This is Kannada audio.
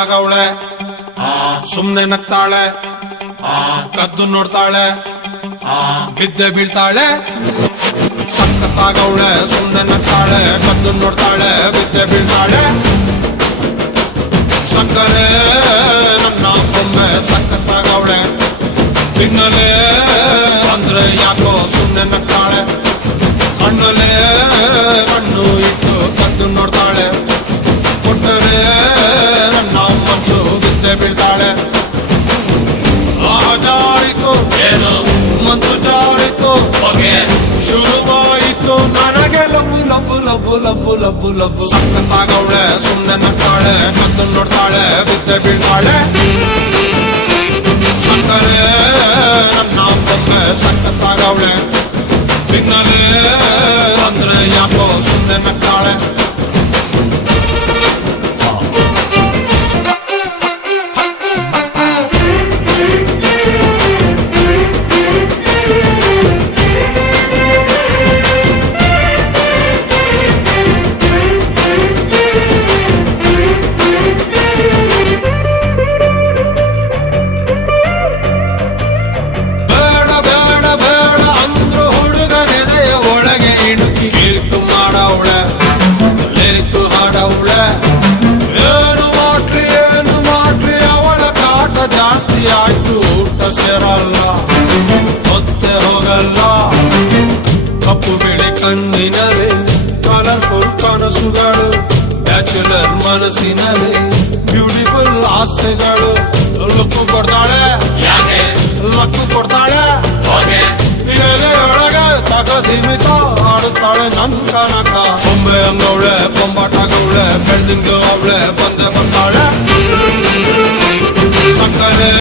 ಸಖತ್ತಾಗವಳೆ ಸುಮ್ನೆ ನಗ್ತಾಳೆ ಕದ್ದು ನೋಡ್ತಾಳೆ ಬಿದ್ದೆ ಬೀಳ್ತಾಳೆ ಸಖತ್ತಾಗವಳೆ ಸುಮ್ನೆ ನಗ್ತಾಳೆ ಕದ್ದು ನೋಡ್ತಾಳೆ ಬಿದ್ದೆ ಬೀಳ್ತಾಳೆ ಸಕ್ಕರೆ ನನ್ನ ಬೊಮ್ಮೆ ಸಖತ್ತಾಗವಳೆ ತಿನ್ನಲೆ ಅಂದ್ರೆ ಯಾಕೋ ಸುಮ್ನೆ ನಗ್ತಾಳೆ ಕಣ್ಣಲೆ ಕಣ್ಣು ಇಟ್ಟು ಕದ್ದು ನೋಡ್ತಾಳೆ ಕೊಟ್ಟರೆ ನನ್ನ ಮನಸ್ಸು ಬಿದ್ದೆ ಬೀಳ್ತಾಳೆ ಜಾರಿತು ಏನು ಮನಸ್ಸು ಜಾರಿತು ಶುರುವಾಯಿತು ನನಗೆ love love love love love love ಸಖತ್ತಾಗವಳೆ ಸುಮ್ನೆ ನಗ್ತಾಳೆ ಕದ್ದು ನೋಡ್ತಾಳೆ ಬಿದ್ದೆ ಬೀಳ್ತಾಳೆ ಸಕ್ಕರೆ ನನ್ನ ಬೊಮ್ಮೆ ಸಖತ್ತಾಗವಳೆ ಬಿನ್ನಲೆ ಅಂದ್ರೆ ಯಾಕೋ ಸುಮ್ನೆ ನಗ್ತಾಳೆ ಜಾಸ್ತಿ ಆಯ್ತು ಊಟ ಸೇರಲ್ಲ ಮತ್ತೆ ಹೋಗಲ್ಲ ಕಪ್ಪು ಬಿಳಿ ಕಣ್ಣಿನವೇ ಕಲರ್ಫುಲ್ ಕನಸುಗಳು ಬ್ಯಾಚುಲರ್ ಮನಸ್ಸಿನವೇ ಬ್ಯೂಟಿಫುಲ್ ಆಸೆಗಳು ಲಕ್ಕು ಕೊಡ್ತಾಳೆ ಲಕ್ಕು ಕೊಡ್ತಾಳೆ ಒಳಗೆ ತಗದಿಮಿತ ಆಡುತ್ತಾಳೆ ನನ್ ಕನಕ ಬೊಂಬೆ ಅಂಗವಳೆ ಬೊಂಬಾಟಾಗವಳೆ ಬೆಳ್ದಿಂಗ ಅವಳೆ